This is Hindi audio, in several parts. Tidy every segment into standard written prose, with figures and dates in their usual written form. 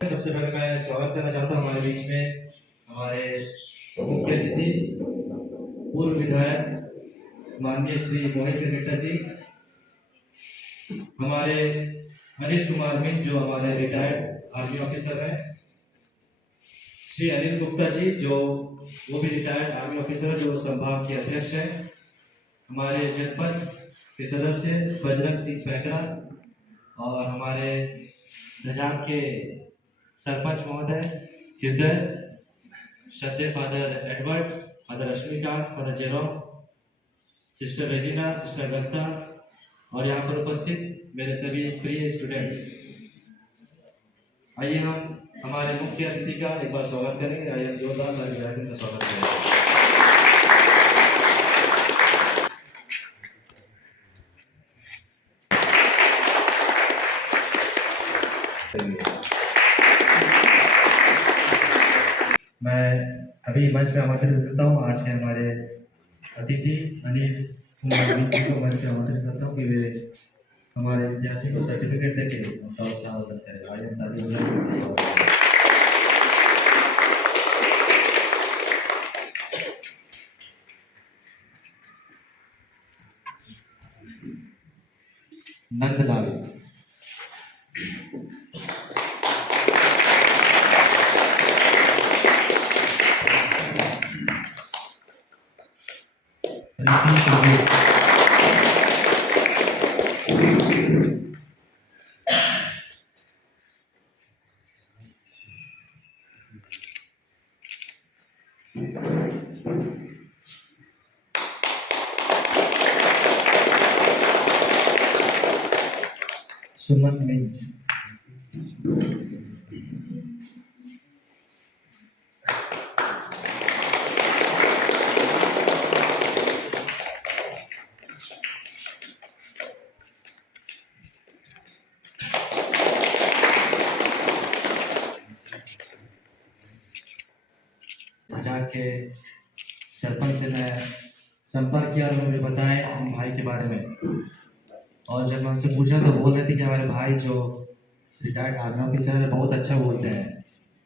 सबसे पहले मैं स्वागत करना चाहता हूँ हमारे बीच में हमारे मुख्य अतिथि पूर्व विधायक माननीय श्री मोहित केरकेट्टा जी, हमारे अनिल कुमार मिंज जो हमारे रिटायर्ड आर्मी ऑफिसर हैं, श्री अनिल गुप्ता जी जो वो भी रिटायर्ड आर्मी ऑफिसर है, जो संभाग के अध्यक्ष हैं, हमारे जनपद के सदस्य बजरंग सिंह पैकरा और हमारे दजाक के सरपंच महोदय हृदय, श्रद्धेय father Edward, father Rashmikant, father Jerome, sister Regina, sister Gusta और यहाँ पर उपस्थित मेरे सभी प्रिय स्टूडेंट्स। आइए हम हमारे मुख्य अतिथि का एक बार स्वागत करेंगे। आइए हम जोरदार तालियों का स्वागत करें। मैं अभी मंच पे आमंत्रित करता हूँ आज के हमारे अतिथि अनिल कुमार जी को मंच पे आमंत्रित करता हूँ कि वे हमारे विद्यार्थी को सर्टिफिकेट देके उनका उत्साह करते हैं। आइए तालियों नंदलाल। सुमन मिंज। के सरपंच से मैं संपर्क किया और उन्होंने बताया हम भाई के बारे में, और जब मैं उनसे पूछा तो बोल रहे थे कि हमारे भाई जो रिटायर्ड आर्मी ऑफिसर है बहुत अच्छा बोलते हैं।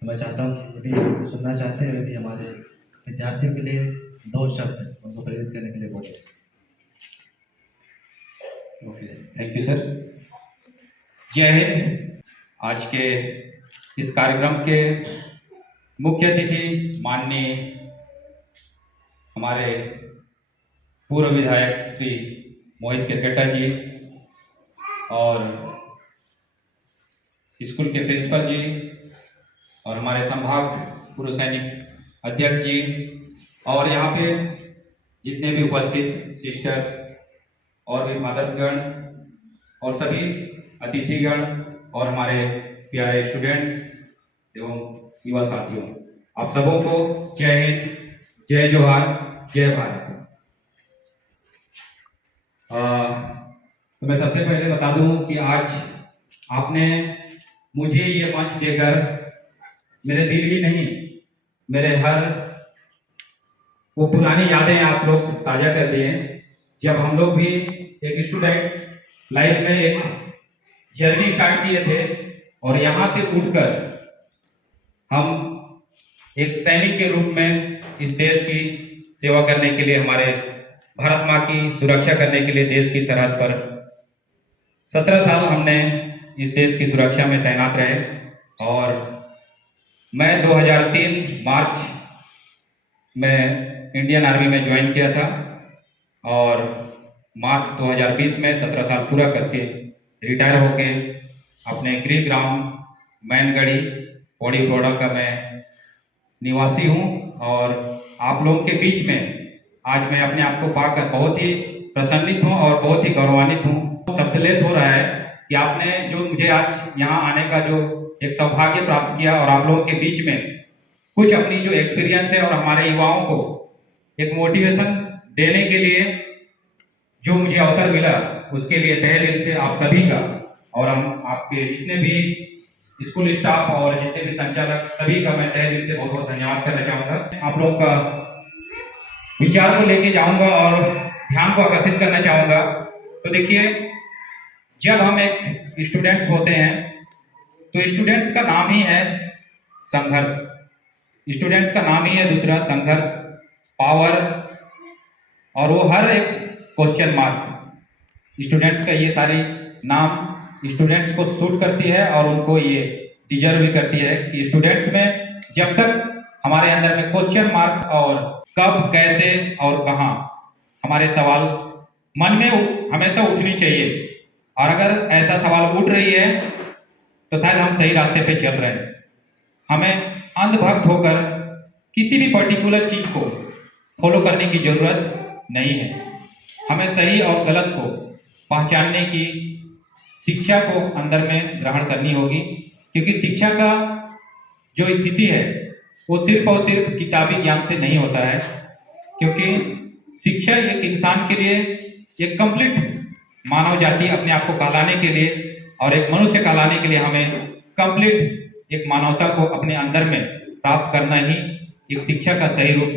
तो मैं चाहता हूँ कि भी सुनना चाहते हैं, वे भी हमारे विद्यार्थियों के लिए दो शब्द उनको प्रेरित करने के लिए बोले। Okay, thank you sir. जय हिंद। आज के इस कार्यक्रम के मुख्य अतिथि माननीय हमारे पूर्व विधायक श्री मोहित केरकेट्टा जी और स्कूल के प्रिंसिपल जी और हमारे संभाग पूर्व सैनिक अध्यक्ष जी और यहाँ पे जितने भी उपस्थित सिस्टर्स और भी फादर्सगण और सभी अतिथिगण और हमारे प्यारे स्टूडेंट्स एवं युवा साथियों, आप सबों को जय हिंद, जय जोहार, जय भारत। तो मैं सबसे पहले बता दूं कि आज आपने मुझे ये मंच देकर मेरे दिल ही नहीं, मेरे हर वो पुरानी यादें आप लोग ताजा कर दिए। जब हम लोग भी एक स्टूडेंट लाइफ में एक जर्नी स्टार्ट किए थे और यहाँ से उठकर हम एक सैनिक के रूप में इस देश की सेवा करने के लिए, हमारे भारत माँ की सुरक्षा करने के लिए देश की सरहद पर 17 साल हमने इस देश की सुरक्षा में तैनात रहे। और मैं 2003 मार्च में इंडियन आर्मी में ज्वाइन किया था और मार्च 2020 में 17 साल पूरा करके रिटायर होके अपने गृह ग्राम मैनगढ़ी पौड़ी प्रोडा का मैं निवासी हूं। और आप लोगों के बीच में आज मैं अपने आप को पाकर बहुत ही प्रसन्नित हूं और बहुत ही गौरवान्वित हूं। शब्दलेस हो रहा है कि आपने जो मुझे आज यहाँ आने का जो एक सौभाग्य प्राप्त किया और आप लोगों के बीच में कुछ अपनी जो एक्सपीरियंस है और हमारे युवाओं को एक मोटिवेशन देने के लिए जो मुझे अवसर मिला, उसके लिए तहे दिल से आप सभी का और हम आपके जितने भी स्कूल स्टाफ और जितने भी संचालक सभी का मैं तहे दिल से बहुत बहुत धन्यवाद करना चाहूँगा। आप लोगों का विचार को लेके जाऊंगा और ध्यान को आकर्षित करना चाहूँगा। तो देखिए, जब हम एक स्टूडेंट्स होते हैं तो स्टूडेंट्स का नाम ही है संघर्ष, स्टूडेंट्स का नाम ही है दूसरा संघर्ष, पावर, और वो हर एक क्वेश्चन मार्क। स्टूडेंट्स का ये सारी नाम स्टूडेंट्स को सूट करती है और उनको ये डिजर्व भी करती है कि स्टूडेंट्स में जब तक हमारे अंदर में क्वेश्चन मार्क और कब, कैसे और कहाँ, हमारे सवाल मन में हमेशा उठनी चाहिए। और अगर ऐसा सवाल उठ रही है तो शायद हम सही रास्ते पे चल रहे हैं। हमें अंधभक्त होकर किसी भी पर्टिकुलर चीज को फॉलो करने की जरूरत नहीं है। हमें सही और गलत को पहचानने की शिक्षा को अंदर में ग्रहण करनी होगी, क्योंकि शिक्षा का जो स्थिति है वो सिर्फ और सिर्फ किताबी ज्ञान से नहीं होता है, क्योंकि शिक्षा एक इंसान के लिए एक कंप्लीट मानव जाति अपने आप को कहलाने के लिए और एक मनुष्य कहलाने के लिए हमें कंप्लीट एक मानवता को अपने अंदर में प्राप्त करना ही एक शिक्षा का सही रूप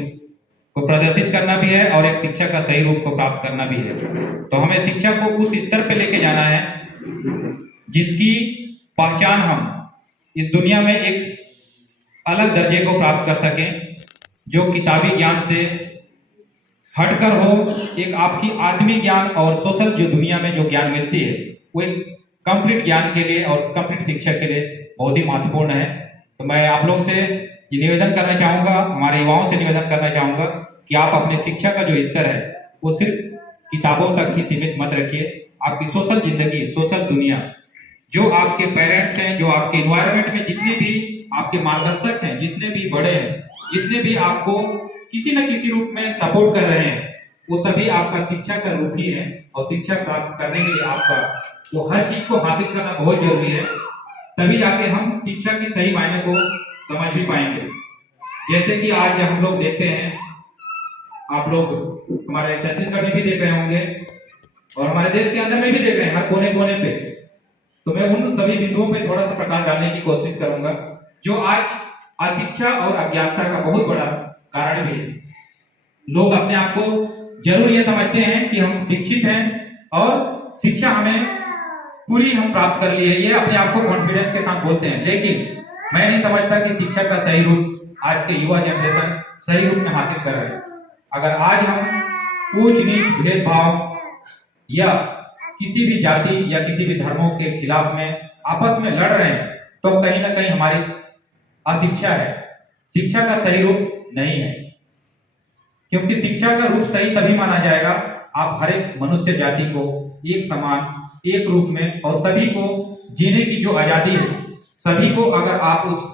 को प्रदर्शित करना भी है और एक शिक्षा का सही रूप को प्राप्त करना भी है। तो हमें शिक्षा को उस स्तर पे लेके जाना है जिसकी पहचान हम इस दुनिया में एक अलग दर्जे को प्राप्त कर सकें, जो किताबी ज्ञान से हटकर हो। एक आपकी आत्मीय ज्ञान और सोशल जो दुनिया में जो ज्ञान मिलती है वो एक कंप्लीट ज्ञान के लिए और कंप्लीट शिक्षा के लिए बहुत ही महत्वपूर्ण है। तो मैं आप लोगों से ये निवेदन करना चाहूँगा, हमारे युवाओं से निवेदन करना चाहूँगा कि आप अपने शिक्षा का जो स्तर है वो सिर्फ किताबों तक ही सीमित मत रखिए। आपकी सोशल जिंदगी, सोशल दुनिया, जो आपके पेरेंट्स हैं, जो आपके इन्वायरमेंट में जितने भी आपके मार्गदर्शक हैं, जितने भी बड़े हैं, जितने भी आपको किसी न किसी रूप में सपोर्ट कर रहे हैं, वो सभी आपका शिक्षा का रूप ही है। और शिक्षा प्राप्त करने के लिए आपका वो हर चीज को हासिल करना बहुत जरूरी है, तभी जाके हम शिक्षा की सही मायने को समझ भी पाएंगे। जैसे कि आज हम लोग देखते हैं, आप लोग हमारे छत्तीसगढ़ में भी देख रहे होंगे और हमारे देश के अंदर में भी देख रहे हैं, हर कोने कोने पे। तो मैं उन सभी बिंदुओं पे थोड़ा सा प्रकाश डालने की कोशिश करूंगा जो आज अशिक्षा और अज्ञानता का बहुत बड़ा कारण भी है। लोग अपने आप को जरूर ये समझते हैं कि हम शिक्षित हैं और शिक्षा हमें पूरी हम प्राप्त कर ली है, ये अपने आप को कॉन्फिडेंस के साथ बोलते हैं। लेकिन मैं नहीं समझता कि शिक्षा का सही रूप आज के युवा जनरेशन सही रूप में हासिल कर रहे हैं। अगर आज हम ऊंच नीच भेदभाव या किसी भी जाति या किसी भी धर्मों के खिलाफ में आपस में लड़ रहे हैं तो कहीं ना कहीं हमारी अशिक्षा है, शिक्षा का सही रूप नहीं है। क्योंकि शिक्षा का रूप सही तभी माना जाएगा आप हर एक मनुष्य जाति को एक समान, एक रूप में और सभी को जीने की जो आजादी है, सभी को अगर आप उस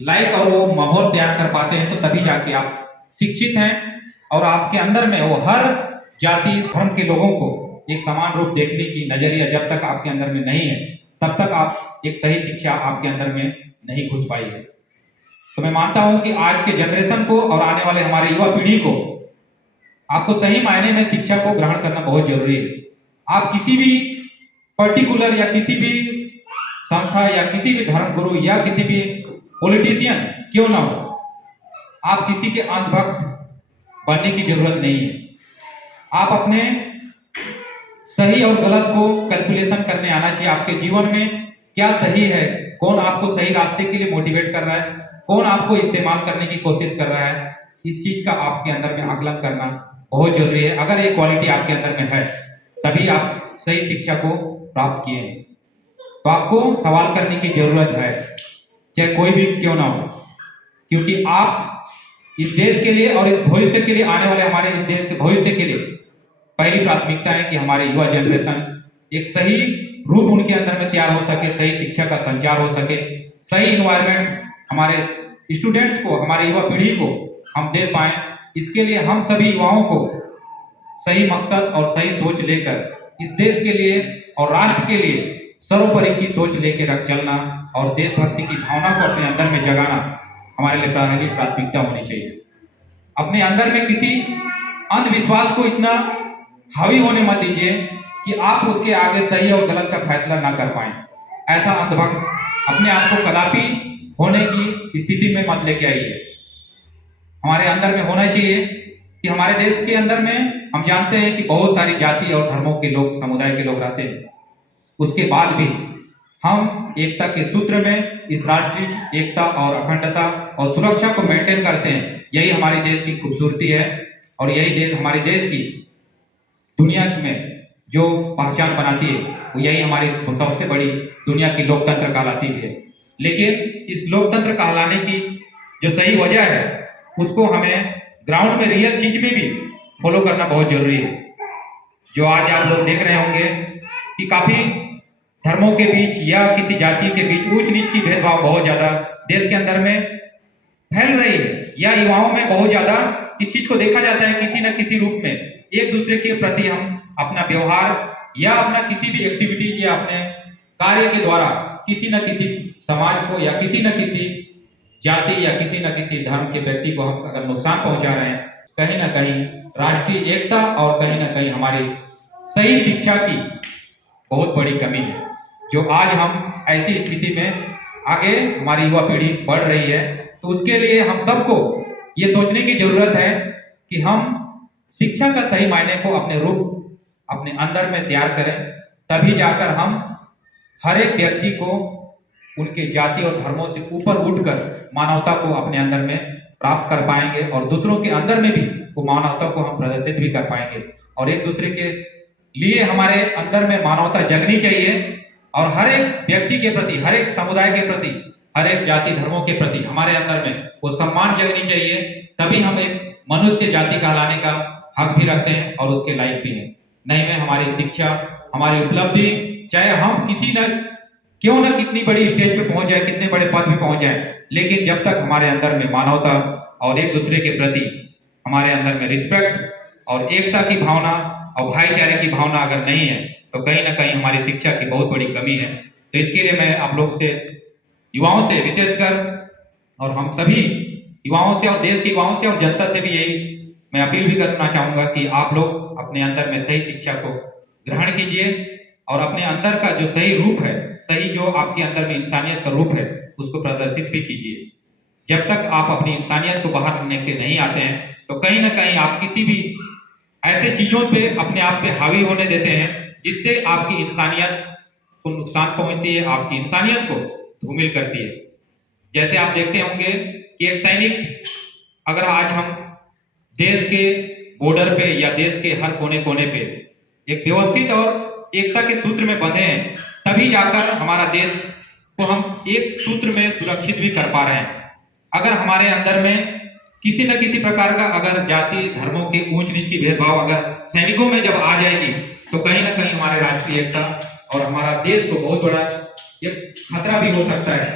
लायक और वो माहौल तैयार कर पाते हैं तो तभी जाके आप शिक्षित हैं और आपके अंदर में वो हर जाति धर्म के लोगों को एक समान रूप देखने की नजरिया जब तक आपके अंदर में नहीं है तब तक आप एक सही शिक्षा आपके अंदर में नहीं घुस पाई है। तो मैं मानता हूं कि आज के जनरेशन को और आने वाले हमारे युवा पीढ़ी को आपको सही मायने में शिक्षा को ग्रहण करना बहुत जरूरी है। आप किसी भी पर्टिकुलर या किसी भी संस्था या किसी भी धर्म गुरु या किसी भी पॉलिटिशियन क्यों ना हो, आप किसी के अंधभक्त बनने की जरूरत नहीं है। आप अपने सही और गलत को कैलकुलेशन करने आना चाहिए। आपके जीवन में क्या सही है, कौन आपको सही रास्ते के लिए मोटिवेट कर रहा है, कौन आपको इस्तेमाल करने की कोशिश कर रहा है, इस चीज का आपके अंदर में आकलन करना बहुत जरूरी है। अगर ये क्वालिटी आपके अंदर में है तभी आप सही शिक्षा को प्राप्त किए हैं। तो आपको सवाल करने की जरूरत है, चाहे कोई भी क्यों ना हो, क्योंकि आप इस देश के लिए और इस भविष्य के लिए, आने वाले हमारे इस देश के भविष्य के लिए पहली प्राथमिकता है कि हमारे युवा जनरेशन एक सही रूप उनके अंदर में तैयार हो सके, सही शिक्षा का संचार हो सके, सही इन्वायरमेंट हमारे स्टूडेंट्स को, हमारे युवा पीढ़ी को हम दे पाए। इसके लिए हम सभी युवाओं को सही मकसद और सही सोच लेकर इस देश के लिए और राष्ट्र के लिए सर्वोपरि की सोच लेकर रख चलना और देशभक्ति की भावना को अपने अंदर में जगाना हमारे लिए प्राथमिकता होनी चाहिए। अपने अंदर में किसी अंधविश्वास को इतना हावी होने मत दीजिए कि आप उसके आगे सही और गलत का फैसला ना कर पाए। ऐसा अंधभक्त अपने आप को कदापि होने की स्थिति में मत लेके आइए। हमारे अंदर में होना चाहिए कि हमारे देश के अंदर में हम जानते हैं कि बहुत सारी जाति और धर्मों के लोग, समुदाय के लोग रहते हैं, उसके बाद भी हम एकता के सूत्र में इस राष्ट्रीय एकता और अखंडता और सुरक्षा को मेंटेन करते हैं। यही हमारे देश की खूबसूरती है और यही देश हमारे देश की दुनिया में जो पहचान बनाती है, वो यही हमारी सबसे बड़ी दुनिया की लोकतंत्र कहलाती है। लेकिन इस लोकतंत्र कहलाने की जो सही वजह है, उसको हमें ग्राउंड में रियल चीज में भी फॉलो करना बहुत जरूरी है। जो आज आप लोग देख रहे होंगे कि काफी धर्मों के बीच या किसी जाति के बीच ऊंच नीच की भेदभाव बहुत ज्यादा देश के अंदर में फैल रही है, या युवाओं में बहुत ज्यादा इस चीज को देखा जाता है किसी न किसी रूप में। एक दूसरे के प्रति हम अपना व्यवहार या अपना किसी भी एक्टिविटी या अपने कार्य के द्वारा किसी न किसी समाज को या किसी न किसी जाति या किसी न किसी धर्म के व्यक्ति को हम अगर नुकसान पहुंचा रहे हैं, कहीं ना कहीं राष्ट्रीय एकता और कहीं ना कहीं हमारी सही शिक्षा की बहुत बड़ी कमी है, जो आज हम ऐसी स्थिति में आगे हमारी युवा पीढ़ी बढ़ रही है। तो उसके लिए हम सबको ये सोचने की जरूरत है कि हम शिक्षा का सही मायने को अपने रूप अपने अंदर में तैयार करें, तभी जाकर हम हर एक व्यक्ति को उनके जाति और धर्मों से ऊपर उठकर मानवता को अपने अंदर में प्राप्त कर पाएंगे और दूसरों के अंदर में भी वो मानवता को हम प्रदर्शित भी कर पाएंगे। और एक दूसरे के लिए हमारे अंदर में मानवता जगनी चाहिए और हर एक व्यक्ति के प्रति, हर एक समुदाय के प्रति, हर एक जाति धर्मों के प्रति हमारे अंदर में वो सम्मान जगनी चाहिए। तभी हम एक मनुष्य जाति कहलाने का हक भी रखते हैं और उसके लायक भी हैं। नहीं में हमारी शिक्षा, हमारी उपलब्धि, चाहे हम किसी न क्यों न कितनी बड़ी स्टेज पे पहुंच जाए, कितने बड़े पद पे पहुंच जाए, लेकिन जब तक हमारे अंदर में मानवता और एक दूसरे के प्रति हमारे अंदर में रिस्पेक्ट और एकता की भावना और भाईचारे की भावना अगर नहीं है, तो कहीं ना कहीं हमारी शिक्षा की बहुत बड़ी कमी है। तो इसके लिए मैं आप लोग से, युवाओं से विशेषकर, और हम सभी युवाओं से और देश के युवाओं से और जनता से भी यही मैं अपील भी करना चाहूंगा कि आप लोग अपने अंदर में सही शिक्षा को ग्रहण कीजिए और अपने अंदर का जो सही रूप है, सही जो आपके अंदर में इंसानियत का रूप है, उसको प्रदर्शित भी कीजिए। जब तक आप अपनी इंसानियत को बाहर लेके नहीं आते हैं, तो कहीं ना कहीं आप किसी भी ऐसे चीजों पे अपने आप पे हावी होने देते हैं जिससे आपकी इंसानियत को नुकसान पहुंचती है, आपकी इंसानियत को धूमिल करती है। जैसे आप देखते होंगे कि एक सैनिक, अगर आज हम देश के बॉर्डर पे या देश के हर कोने कोने पे एक व्यवस्थित और एकता के सूत्र में बंधे हैं, तभी जाकर हमारा देश को हम एक सूत्र में सुरक्षित भी कर पा रहे हैं। अगर हमारे अंदर में किसी न किसी प्रकार का अगर जाति धर्मों के ऊंच नीच की भेदभाव अगर सैनिकों में जब आ जाएगी, तो कहीं ना कहीं हमारे राष्ट्रीय एकता और हमारा देश को बहुत बड़ा एक खतरा भी हो सकता है।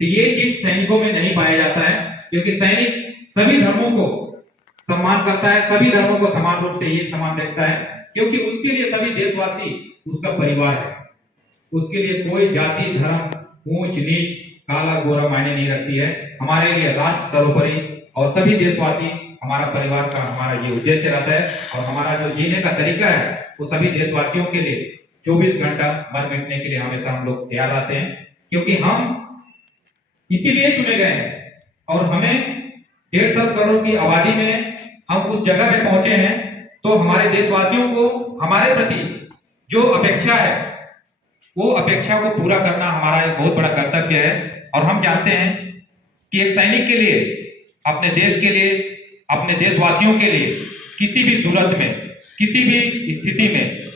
तो ये चीज सैनिकों में नहीं पाया जाता है, क्योंकि सैनिक सभी धर्मों को सम्मान करता है, सभी धर्मों को समान रूप से ये समान देखता है, क्योंकि उसके लिए सभी देशवासी उसका परिवार है। उसके लिए कोई जाति धर्म ऊंच नीच काला गोरा मायने नहीं रखती है। हमारे लिए राष्ट्र सर्वोपरि और सभी देशवासी हमारा परिवार का हमारा ये उद्देश्य रहता है। और हमारा जो जीने का तरीका है वो सभी देशवासियों के लिए 24 घंटा मर मिटने के लिए हमेशा हम लोग तैयार रहते हैं, क्योंकि हम इसीलिए चुने गए हैं और हमें 150 करोड़ की आबादी में हम उस जगह पे पहुंचे हैं। तो हमारे देशवासियों को हमारे प्रति जो अपेक्षा है, वो अपेक्षा को पूरा करना हमारा एक बहुत बड़ा कर्तव्य है। और हम जानते हैं कि एक सैनिक के लिए, अपने देश के लिए, अपने देशवासियों के लिए किसी भी सूरत में, किसी भी स्थिति में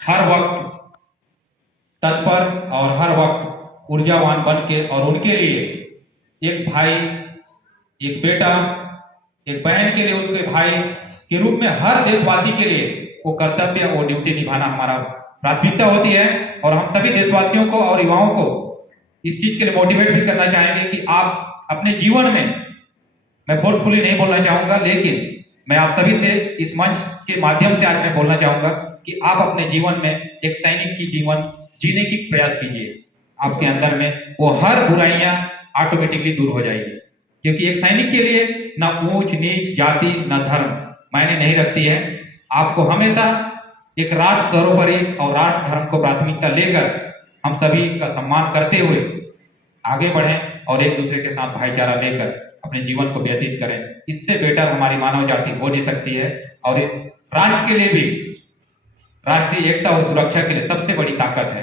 हर वक्त तत्पर और हर वक्त ऊर्जावान बन के और उनके लिए एक भाई, एक बेटा, एक बहन के लिए उसके भाई के रूप में हर देशवासी के लिए वो कर्तव्य, वो ड्यूटी निभाना हमारा प्राथमिकता होती है। और हम सभी देशवासियों को और युवाओं को इस चीज के लिए मोटिवेट भी करना चाहेंगे कि आप अपने जीवन में, मैं फोर्सफुली नहीं बोलना चाहूंगा, लेकिन मैं आप सभी से इस मंच के माध्यम से आज मैं बोलना चाहूंगा कि आप अपने जीवन में एक सैनिक की जीवन जीने की प्रयास कीजिए। आपके अंदर में वो हर बुराइयां ऑटोमेटिकली दूर हो जाएगी, क्योंकि एक सैनिक के लिए ना ऊंच नीच जाति ना धर्म मायने नहीं रखती है। आपको हमेशा एक राष्ट्र सर्वोपरि और राष्ट्र धर्म को प्राथमिकता लेकर हम सभी का सम्मान करते हुए आगे बढ़ें और एक दूसरे के साथ भाईचारा लेकर अपने जीवन को व्यतीत करें। इससे बेटर हमारी मानव जाति हो नहीं सकती है। और इस राष्ट्र के लिए भी राष्ट्रीय एकता और सुरक्षा के लिए सबसे बड़ी ताकत है